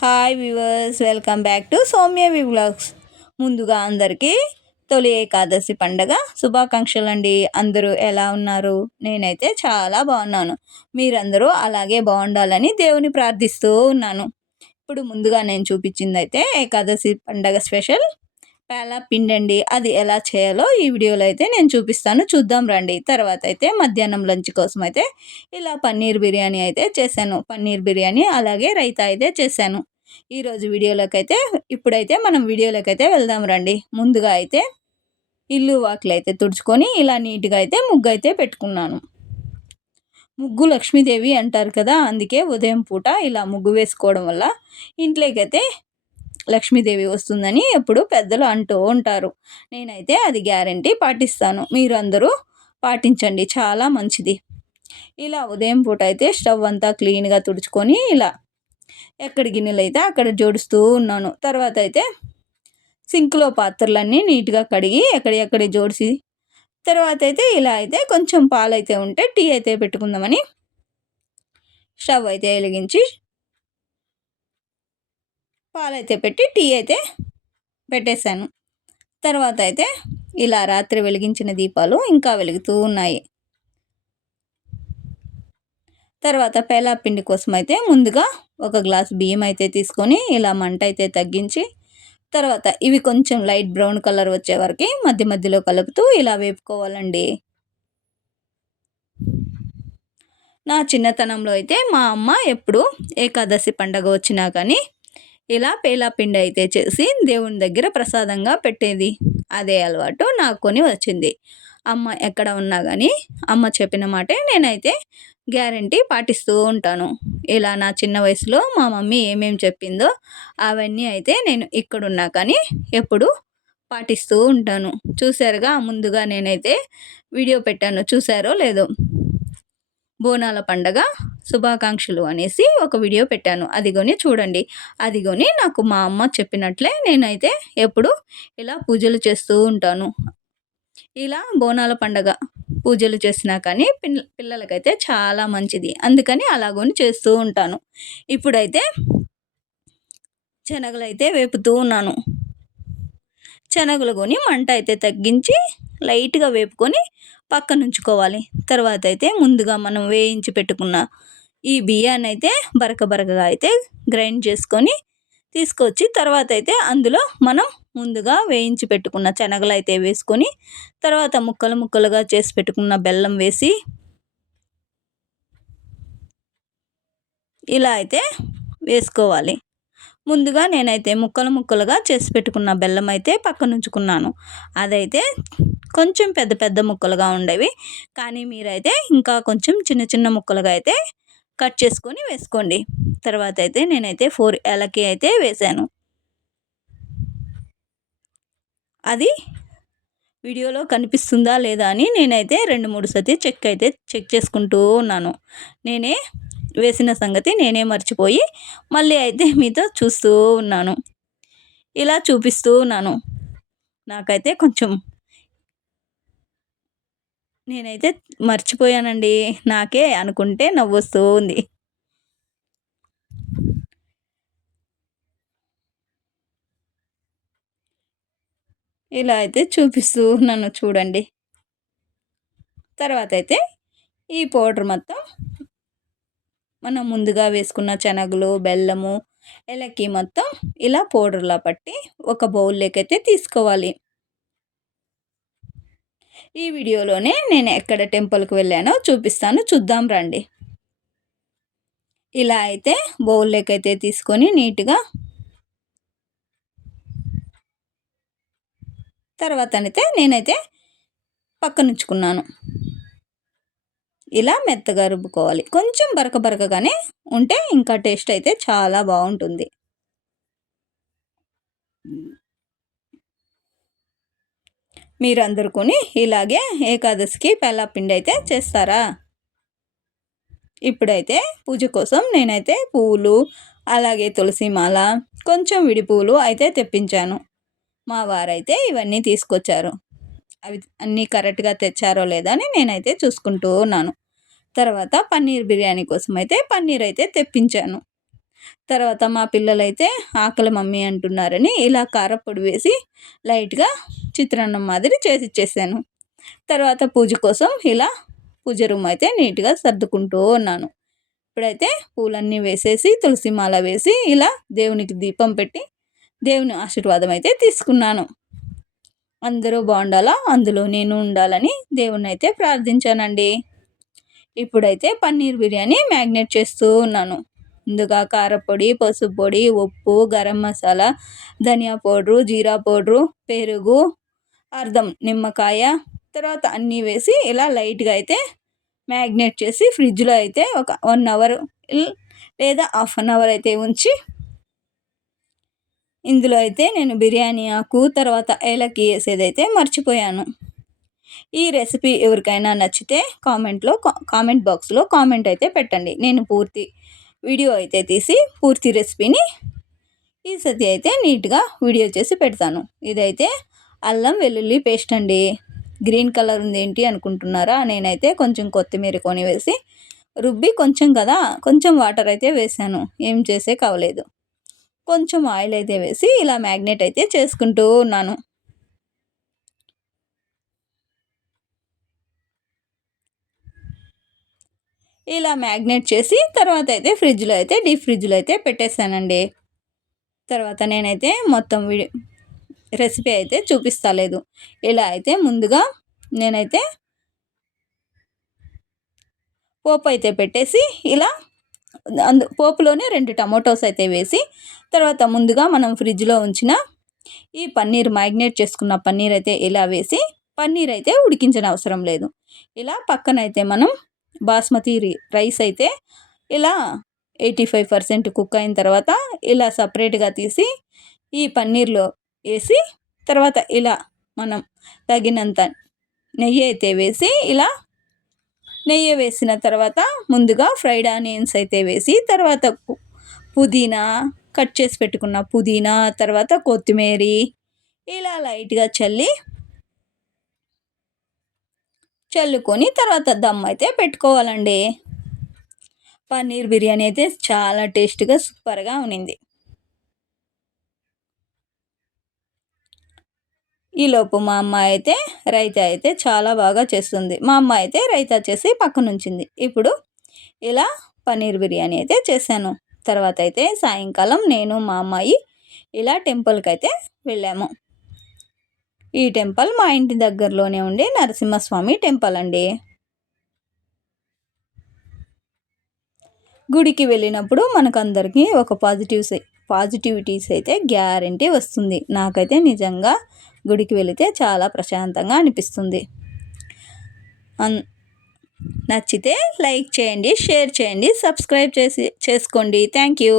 Hi viewers, welcome back to Soumya vlogs. ముందుగా అందరికీ తొలి ఏకాదశి పండగ శుభాకాంక్షలు అండి. అందరూ ఎలా ఉన్నారు? నేనైతే చాలా బాగున్నాను. మీరందరూ అలాగే బాగుండాలని దేవుని ప్రార్థిస్తూ ఉన్నాను. ఇప్పుడు ముందుగా నేను చూపించింది అయితే ఏకాదశి పండగ స్పెషల్ పేలా పిండి అండి. అది ఎలా చేయాలో ఈ వీడియోలో అయితే నేను చూపిస్తాను, చూద్దాం రండి. తర్వాత అయితే మధ్యాహ్నం లంచ్ కోసం అయితే ఇలా పన్నీర్ బిర్యానీ అయితే చేశాను. పన్నీర్ బిర్యానీ అలాగే రైతా అయితే చేశాను. ఈరోజు వీడియోలోకి అయితే ఇప్పుడైతే మనం వీడియోలోకి అయితే వెళ్దాం రండి. ముందుగా అయితే ఇల్లు వాకిలు అయితే తుడుచుకొని ఇలా నీట్గా అయితే ముగ్గు అయితే పెట్టుకున్నాను. ముగ్గు లక్ష్మీదేవి అంటారు కదా, అందుకే ఉదయం పూట ఇలా ముగ్గు వేసుకోవడం వల్ల ఇంట్లోకైతే లక్ష్మీదేవి వస్తుందని ఎప్పుడు పెద్దలు అంటూ ఉంటారు. నేనైతే అది గ్యారంటీ పాటిస్తాను. మీరు అందరూ పాటించండి, చాలా మంచిది. ఇలా ఉదయం పూట అయితే స్టవ్ అంతా క్లీన్గా తుడుచుకొని ఇలా ఎక్కడ గిన్నెలు అయితే అక్కడ జోడిస్తూ ఉన్నాను. తర్వాత అయితే సింక్లో పాత్రలన్నీ నీట్గా కడిగి ఎక్కడెక్కడ జోడిసి తర్వాత అయితే ఇలా అయితే కొంచెం పాలైతే ఉంటే టీ అయితే పెట్టుకుందామని స్టవ్ అయితే వెలిగించి పాలైతే పెట్టి టీ అయితే పెట్టేశాను. తర్వాత అయితే ఇలా రాత్రి వెలిగించిన దీపాలు ఇంకా వెలుగుతూ ఉన్నాయి. తర్వాత పేలా పిండి కోసం అయితే ముందుగా ఒక గ్లాస్ బియ్యం అయితే తీసుకొని ఇలా మంట అయితే తగ్గించి తర్వాత ఇవి కొంచెం లైట్ బ్రౌన్ కలర్ వచ్చే వరకు మధ్య మధ్యలో కలుపుతూ ఇలా వేపుకోవాలండి. నా చిన్నతనంలో అయితే మా అమ్మ ఎప్పుడు ఏకాదశి పండగ వచ్చినా కానీ ఇలా పేలా పిండి అయితే చేసి దేవుని దగ్గర ప్రసాదంగా పెట్టేది. అదే అలవాటు నాకు కొని వచ్చింది. అమ్మ ఎక్కడ ఉన్నా కానీ అమ్మ చెప్పిన మాటే నేనైతే గ్యారంటీ పాటిస్తూ ఉంటాను. ఇలా నా చిన్న వయసులో మా మమ్మీ ఏమేమి చెప్పిందో అవన్నీ అయితే నేను ఇక్కడున్నా కానీ ఎప్పుడు పాటిస్తూ ఉంటాను. చూసారుగా, ముందుగా నేనైతే వీడియో పెట్టాను, చూసారో లేదో, బోనాల పండగ శుభాకాంక్షలు అనేసి ఒక వీడియో పెట్టాను. అదిగోని చూడండి. అదిగోని నాకు మా అమ్మ చెప్పినట్లే నేనైతే ఎప్పుడు ఇలా పూజలు చేస్తూ ఉంటాను. ఇలా బోనాల పండగ పూజలు చేసినా కానీ పిల్లలకైతే చాలా మంచిది, అందుకని అలాగని చేస్తూ ఉంటాను. ఇప్పుడైతే శనగలు అయితే వేపుతూ ఉన్నాను. శనగలు కొని మంట అయితే తగ్గించి లైట్గా వేపుకొని పక్కన ఉంచుకోవాలి. తర్వాత అయితే ముందుగా మనం వేయించి పెట్టుకున్న ఈ బియ్యాన్ని అయితే బరకగా అయితే గ్రైండ్ చేసుకొని తీసుకొచ్చి తర్వాత అయితే అందులో మనం ముందుగా వేయించి పెట్టుకున్న శనగలు అయితే వేసుకొని తర్వాత ముక్కలుగా చేసి పెట్టుకున్న బెల్లం వేసి ఇలా అయితే వేసుకోవాలి. ముందుగా నేనైతే ముక్కలుగా చేసి పెట్టుకున్న బెల్లం అయితే పక్కన ఉంచుకున్నాను. అదైతే కొంచెం పెద్ద ముక్కలుగా ఉండేవి, కానీ మీరైతే ఇంకా కొంచెం చిన్న ముక్కలుగా అయితే కట్ చేసుకొని వేసుకోండి. తర్వాత అయితే నేనైతే 4 ఏలకి అయితే వేసాను. అది వీడియోలో కనిపిస్తుందా లేదా అని నేనైతే 2-3 సతి చెక్ చేసుకుంటూ ఉన్నాను. నేనే వేసిన సంగతి నేనే మర్చిపోయి మళ్ళీ అయితే మీతో చూస్తూ ఉన్నాను, ఇలా చూపిస్తూ ఉన్నాను. నాకైతే కొంచెం నేనైతే మర్చిపోయానండి, నాకే అనుకుంటే నవ్వొస్తూ ఉంది. ఇలా అయితే చూపిస్తూ ఉన్నాను, చూడండి. తర్వాత అయితే ఈ పౌడర్ మొత్తం మనం ముందుగా వేసుకున్న శనగలు, బెల్లము, ఏలక్కి మొత్తం ఇలా పౌడర్లా పట్టి ఒక బౌల్లోకి అయితే తీసుకోవాలి. ఈ వీడియోలోనే నేను ఎక్కడ టెంపుల్కి వెళ్ళానో చూపిస్తాను, చూద్దాం రండి. ఇలా అయితే బౌల్లోకి అయితే తీసుకొని నీట్గా తర్వాత అయితే నేనైతే పక్కనుంచుకున్నాను. ఇలా మెత్తగా రుబ్బుకోవాలి. కొంచెం బరకగానే ఉంటే ఇంకా టేస్ట్ అయితే చాలా బాగుంటుంది. మీరందరూ కొని ఇలాగే ఏకాదశికి పేలా పిండి అయితే చేస్తారా? ఇప్పుడైతే పూజ కోసం నేనైతే పువ్వులు అలాగే తులసి మాల, కొంచెం విడి పువ్వులు అయితే తెప్పించాను. మా వారైతే ఇవన్నీ తీసుకొచ్చారు. అవి అన్నీ కరెక్ట్గా తెచ్చారో లేదా అని నేనైతే చూసుకుంటూ ఉన్నాను. తర్వాత పన్నీర్ బిర్యానీ కోసం అయితే పన్నీర్ అయితే తెప్పించాను. తర్వాత మా పిల్లలైతే ఆకలి మమ్మీ అంటున్నారని ఇలా కారప్పొడి వేసి లైట్గా చిత్రాన్నం మాదిరి చేసి ఇచ్చేసాను. తర్వాత పూజ కోసం ఇలా పూజ రూమ్ అయితే నీట్గా సర్దుకుంటూ ఉన్నాను. ఇప్పుడైతే పూలన్నీ వేసేసి తులసి మాల వేసి ఇలా దేవునికి దీపం పెట్టి దేవుని ఆశీర్వాదం అయితే తీసుకున్నాను. అందరూ బాగుండాలా, అందులో నేను ఉండాలని దేవుణ్ణి అయితే ప్రార్థించానండి. ఇప్పుడైతే పన్నీర్ బిర్యానీ మ్యాగ్నేట్ చేస్తూ ఉన్నాను. ముందుగా కారపొడి, పసుపు పొడి, ఉప్పు, గరం మసాలా, ధనియా పౌడరు, జీరా పౌడరు, పెరుగు, అర్ధం నిమ్మకాయ, తర్వాత అన్నీ వేసి ఇలా లైట్గా అయితే మ్యాగ్నేట్ చేసి ఫ్రిడ్జ్లో అయితే ఒక 1 అవర్ లేదా హాఫ్ అన్ అవర్ అయితే ఉంచి, ఇందులో అయితే నేను బిర్యానీ ఆకు తర్వాత ఏలకి వేసేదైతే మర్చిపోయాను. ఈ రెసిపీ ఎవరికైనా నచ్చితే కామెంట్ బాక్స్లో కామెంట్ అయితే పెట్టండి. నేను పూర్తి వీడియో అయితే తీసి పూర్తి రెసిపీని ఈసారి అయితే నీట్గా వీడియో చేసి పెడతాను. ఇదైతే అల్లం వెల్లుల్లి పేస్ట్ అండి. గ్రీన్ కలర్ ఉంది ఏంటి అనుకుంటున్నారా? నేనైతే కొంచెం కొత్తిమీర కొని వేసి రుబ్బి కొంచెం వాటర్ అయితే వేసాను. ఏం చేసే కావలేదు. కొంచెం ఆయిల్ అయితే వేసి ఇలా మ్యాగ్నేట్ అయితే చేసుకుంటూ ఉన్నాను. ఇలా మ్యాగ్నేట్ చేసి తర్వాత అయితే డీప్ ఫ్రిడ్జ్లో అయితే పెట్టేశానండి. తర్వాత నేనైతే మొత్తం రెసిపీ అయితే చూపిస్తలేదు. ఇలా అయితే ముందుగా నేనైతే పోపు అయితే పెట్టేసి ఇలా పోపులోనే 2 టమాటోస్ అయితే వేసి తర్వాత ముందుగా మనం ఫ్రిడ్జ్లో ఉంచిన ఈ పన్నీర్ మ్యాగ్నేట్ చేసుకున్న పన్నీర్ అయితే ఇలా వేసి పన్నీర్ అయితే ఉడికించిన అవసరం లేదు. ఇలా పక్కనైతే మనం బాస్మతి రైస్ అయితే ఇలా 85% కుక్ అయిన తర్వాత ఇలా సపరేట్గా తీసి ఈ పన్నీర్లో వేసి తర్వాత ఇలా మనం తగినంత నెయ్యి అయితే వేసి ఇలా నెయ్యి వేసిన తర్వాత ముందుగా ఫ్రైడ్ ఆనియన్స్ అయితే వేసి తర్వాత పుదీనా కట్ చేసి పెట్టుకున్న పుదీనా తర్వాత కొత్తిమీర ఇలా లైట్గా చల్లుకొని తర్వాత దమ్ అయితే పెట్టుకోవాలండి. పన్నీర్ బిర్యానీ అయితే చాలా టేస్ట్గా సూపర్గా ఉన్నింది. ఈలోపు మా అమ్మ అయితే రైతా అయితే చాలా బాగా చేస్తుంది. మా అమ్మ అయితే రైతా చేసి పక్కన ఉంచింది. ఇప్పుడు ఇలా పన్నీర్ బిర్యానీ అయితే చేశాను. తర్వాత అయితే సాయంకాలం నేను మా అమ్మాయి ఇలా టెంపుల్కి అయితే వెళ్ళాము. ఈ టెంపుల్ మా ఇంటి దగ్గరలోనే ఉండే నరసింహస్వామి టెంపుల్ అండి. గుడికి వెళ్ళినప్పుడు మనకందరికీ ఒక పాజిటివిటీస్ అయితే గ్యారంటీ వస్తుంది. నాకైతే నిజంగా గుడికి వెళితే చాలా ప్రశాంతంగా అనిపిస్తుంది. నచ్చితే లైక్ చేయండి, షేర్ చేయండి, సబ్స్క్రైబ్ చేసుకోండి. Thank you.